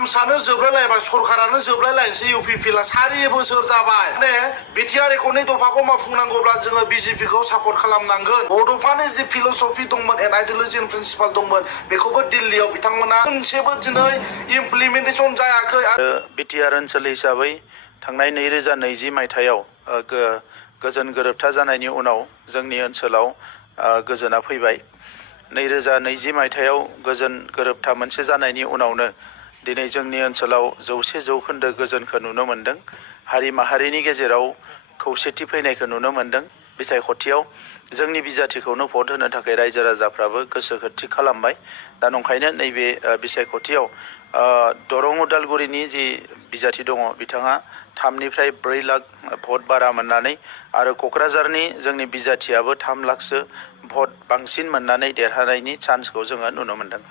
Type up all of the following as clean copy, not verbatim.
थामसानो जोबलायलायबाय सरकारानो जोबलायलायनोसै इउपिपिएलआ 4 बोसोर जाबाय माने बिटिआर एकर्डनि दफाखौ मावफुंनांगौब्ला जोङो बिजेपिखौ सापर्ट खालामनांगोन बड'फानि जि फिल'सफि दंमोन एन्ड आइडिय'लजि एन्ड प्रिन्सिपाल दंमोन बेखौबो दिल्लीयाव बिथांमोना मोनसेबो दिनै इमप्लिमेन्टेसन जायाखै आरो बिटिआर ओनसोल हिसाबै थांनाय 2020 मायथाइयाव गोजोन गोरोबथा जानायनि उनाव जोंनि ओनसोलाव गोजोना फैबाय 2020 मायथाइयाव गोजोन गोरोबथा मोनसे जानायनि उनावनो दिनै जोंनि ओनसोलाव 100% गोजोनखौ नुनो मोनदों हारि माहारिनि गेजेराव खौसेथि फैनायखौ नुनो मोनदों बिसायख'थियाव जोंनि बिजाथिखौनो भट होनो थाखाय रायजो राजाफ्राबो गोसोखौ थि खालामबाय दा नंखायनो नैबे बिसायख'थियाव दरं उदालगुरिनि जि बिजाथि दङ बिथाङा 3 निफ्राय 4 लाख भट बारा मोननानै आरो क'क्राझारनि जोंनि बिजाथियाबो 3 लाखसो भट बांसिन मोननानै देरहानायनि चान्सखौ जोङो नुनो मोनदों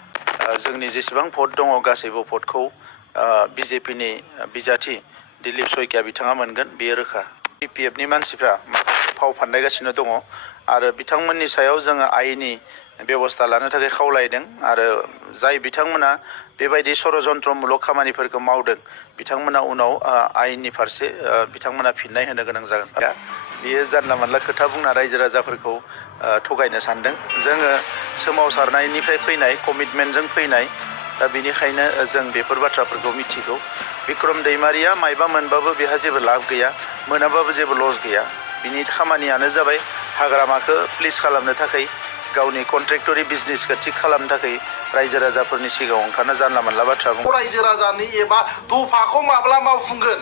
जोंनि जेसेबां भट दङ गासैबो भटखौ बिजेपिनि बिजाथि दिलीप सयकिया बिथाङा मोनगोन बेयो रोखा बिपिएफनि मानसिफ्रा फाव फान्दायगासिनो दङ आरो बिथांमोननि सायाव जोङो आयेननि बेबस्था लानो थाखाय खावलायदों आरो जाय बिथांमोना बेबायदि षड़यन्त्रमूलक खामानिफोरखौ मावदों बिथांमोना उनाव आयेननि फारसे बिथांमोना फिननाय होनो गोनां जागोन बियो जानला मानला खोथा बुंना रायजो राजाफोरखौ थगायनो सानदों जोङो सोमावसारनायनिफ्राय फैनाय कमिटमेन्टजों फैनाय दा बेनिखायनो जों बेफोर बाथ्राफोरखौ मिथिगौ बिक्रम दैमारिया मायबा मोनबाबो बेहा जेबो लाब गैया मोनाबाबो जेबो लस गैया बिनि खामानियानो जाबाय हाग्रामाखौ प्लिस खालामनो थाखाय गावनि कन्ट्रेक्टरि बिजनेसखौ थिक खालामनो थाखाय रायजो राजाफोरनि सिगाङाव ओंखारना जानला मानला बाथ्रा बुङो रायजो राजानि एबा दफाखौ माब्ला मावफुंगोन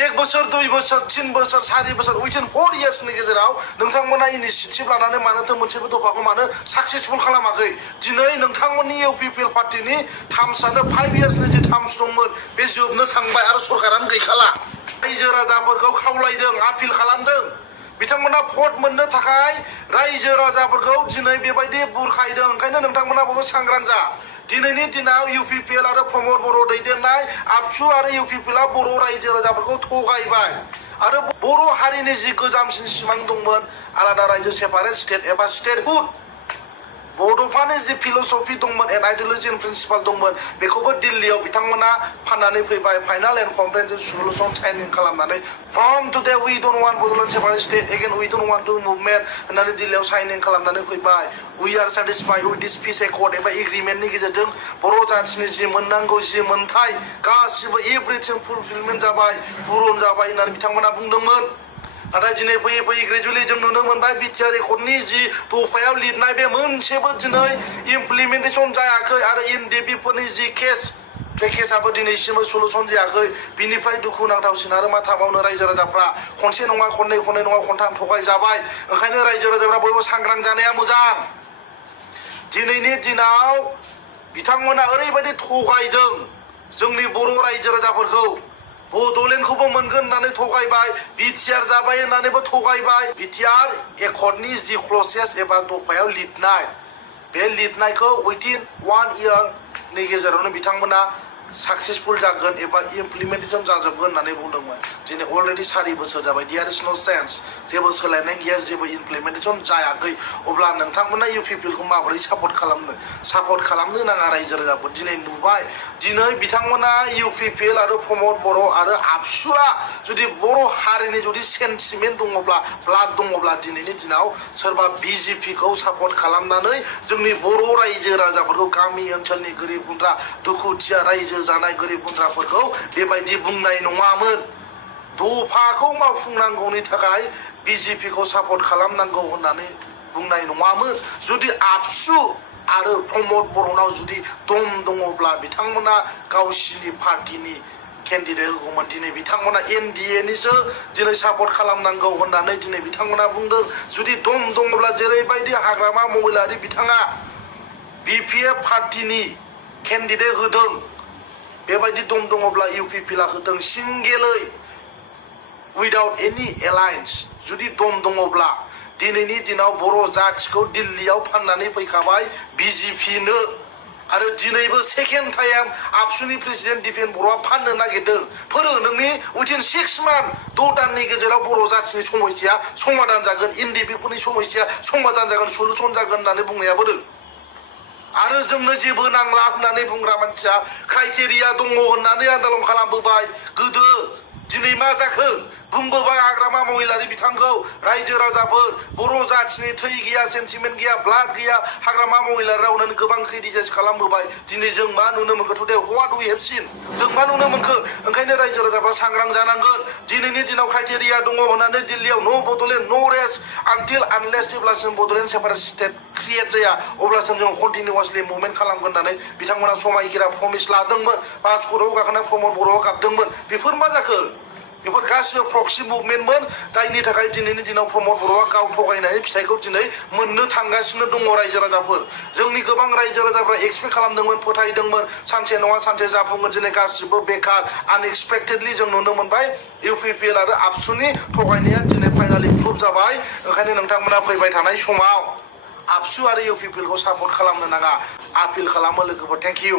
1 बोसोर 2 बोसोर 3 बोसोर 4 बोसोर उइथिन 4 इयार्सनि गेजेराव नोंथांमोना इनिसिएटिभ लानानै मानोथो मोनसेबो दफाखौ मानो साक्सेसफुल खालामाखै दिनै नोंथांमोननि इउपिपिएल पार्टिनि थार्मसआनो 5 इयार्सनि जे थार्मस दंमोन बे जोबनो थांबाय आरो सरकारानो गैखाला रायजो राजाफोरखौ खावलायदों आपिल खालामदों बिथांमोना भट मोननो थाखाय रायजो राजाफोरखौ दिनै बेबायदि बुरखायदों ओंखायनो नोंथांमोना बयबो सांग्रां जा दिनैनि दिनाव इउपिपिएल आरो प्रमद बर' दैदेननाय आबसु आरो इउपिपिएलआ बर' रायजो राजाफोरखौ थगायबाय आरो बर' हारिनि जि गोजामसिन सिमां दंमोन आलादा रायजो सेपारेट स्टेट एबा स्टेटहुड बड'फानि जि फिल'सफि दंमोन एन्ड आइडिय'लजि एन्ड प्रिन्सिपाल दंमोन बेखौबो दिल्लीयाव बिथांमोना फाननानै फैबाय final and comprehensive solution signing खालामनानै from today we don't want Bodoland separate state again we don't want to movement होननानै दिल्लीयाव साइनिं खालामनानै फैबाय we are satisfied with this peace accord एबा एग्रिमेन्टनि गेजेरजों बर' जाथिनि जि मोननांगौ जि मोनथाय गासिबो एभ्रिथिं फुलफिलमेन्ट जाबाय पुरन जाबाय होननानै बिथांमोना बुंदोंमोन नाथाय दिनै फैयै फैयै ग्रेजुवेलि जों नुनो मोनबाय बिटिआर एकर्डनि जि दफायाव लिरनाय बे मोनसेबो दिनै इमप्लिमेन्टेसन जायाखै आरो एनडिएफबिफोरनि जि केस बे केसआबो दिनैसिमबो सल्युसन जायाखै बिनिफ्राय दुखुनांथावसिन आरो माथा मावनो रायजो राजाफ्रा खनसे नङा खननै नङा खनथाम थगायजाबाय ओंखायनो रायजो राजाफ्रा बयबो सांग्रां जानाया मोजां दिनैनि दिनाव बिथांमोना ओरैबायदि थगायदों जोंनि बर' रायजो राजाफोरखौ बड'लेण्डखौबो मोनगोन होननानै थगायबाय बिटिआर जाबाय होननानैबो थगायबाय बिटिआर एकर्डनि जि क्लसेस एबा दफायाव लिरनाय बे लिरनायखौ उइथिन 1 इयारनि गेजेरावनो बिथांमोना साक्सेसफुल जागोन एबा इमप्लिमेन्टेसन जाजोबगोन होननानै बुंदोंमोन दिनै अलरेडि 4 बोसोर जाबाय देयार इज नो सेन्स जेबो सोलायनाय गैया जेबो इमप्लिमेन्टेसन जायाखै अब्ला नोंथांमोना इउपिपिएलखौ माबोरै सापर्ट खालामनो नाङा रायजो राजाफोर दिनै नुबाय दिनै बिथांमोना इउपिपिएल आरो प्रमद बर' आरो आबसुआ जुदि बर' हारिनि जुदि सेन्टिमेन्ट दङब्ला ब्लाड दङब्ला दिनैनि दिनाव सोरबा बिजेपिखौ सापर्ट खालामनानै जोंनि बर' रायजो राजाफोरखौ गामि ओनसोलनि गोरिब गुन्द्रा दुखुथिया रायजो जानाय गोरिब गुन्द्राफोरखौ बेबायदि बुंनाय नङामोन दफाखौ मावफुंनांगौनि थाखाय बिजेपिखौ सापर्ट खालामनांगौ होननानै बुंनाय नङामोन जुदि आबसु आरो प्रमद बर'नाव जुदि दम दङब्ला बिथांमोना गावसिनि पार्टिनि केन्डिडेट होगौमोन दिनै बिथांमोना एनडिएनिसो दिनै सापर्ट खालामनांगौ होननानै दिनै बिथांमोना बुंदों जुदि दम दङब्ला जेरैबायदि हाग्रामा महिलारि बिथाङा बिपिएफ पार्टिनि केन्डिडेट होदों बेबायदि दम दङब्ला इउपिपिएलआ होदों सिंगेलै उइदाउट एनि एलायन्स जुदि दम दङब्ला दिनैनि दिनाव बर' जाथिखौ दिल्लीयाव फाननानै फैखाबाय बिजेपिनो आरो दिनैबो सेकेन्ड टाइम आबसुनि प्रेसिडेन्ट दिपेन बर'आ फाननो नागिरदों फोरो नोंनि उइथिन 6 मान्थ 6 दाननि गेजेराव बर' जाथिनि समस्या समाधान जागोन एनडिएफबिफोरनि समस्या समाधान जागोन सल्युसन जागोन होननानै बुंनाया बोरो आरो जोंनो जेबो नांला होननानै बुंग्रा मानसिया क्राइटेरिया दङ होननानै आन्दलन खालामबोबाय गोदो दिनै मा जाखो बुंबोबाय हाग्रामा महिलारि बिथांखौ रायजो राजाफोर बर' जाथिनि थै गैया सेन्टिमेन्ट गैया ब्लाड गैया हाग्रामा महिलारि रावनो गोबां क्रिटिसाइज खालामबोबाय दिनै जों मा नुनो मोनखो today what we have seen जों मा नुनो मोनखो ओंखायनो रायजो राजाफ्रा सांग्रां जानांगोन दिनैनि दिनाव क्राइटेरिया दङ होननानै दिल्लीयाव नो बड'लेण्ड नो रेस्ट आनटिल आनलेस जेब्लासिम बड'लेण्ड सेपारेट स्टेट क्रिएट जाया अब्लासिम जों कन्टिनिउवासलि मुभमेन्ट खालामगोन होननानै बिथांमोना समायखिरा प्रमिस लादोंमोन बासपुराव गाखोना प्रमद बर'आ गाबदोंमोन बेफोर मा जाखो बेफोर गासिबो प्रक्सि मुभमेन्टमोन जायनि थाखाय दिनैनि दिनाव प्रमद बर'आ गाव थगायनायनि फिथाइखौ दिनै मोननो थांगासिनो दङ रायजो राजाफोर जोंनि गोबां रायजो राजाफ्रा एक्सपेक्ट खालामदोंमोन फोथायदोंमोन सानसे नङा सानसे जाफुंगोन दिनै गासिबो बेकार आनएक्सपेक्टेडलि जों नुनो मोनबाय इउपिपिएल आरो आबसुनि थगायनाया दिनै फाइनालि प्रुभ जाबाय ओंखायनो नोंथांमोना फैबाय थानाय समाव आबसु आरो इउपिपिएलखौ सापर्ट खालामनो नाङा आपिल खालामो लोगोफोर थेंक इउ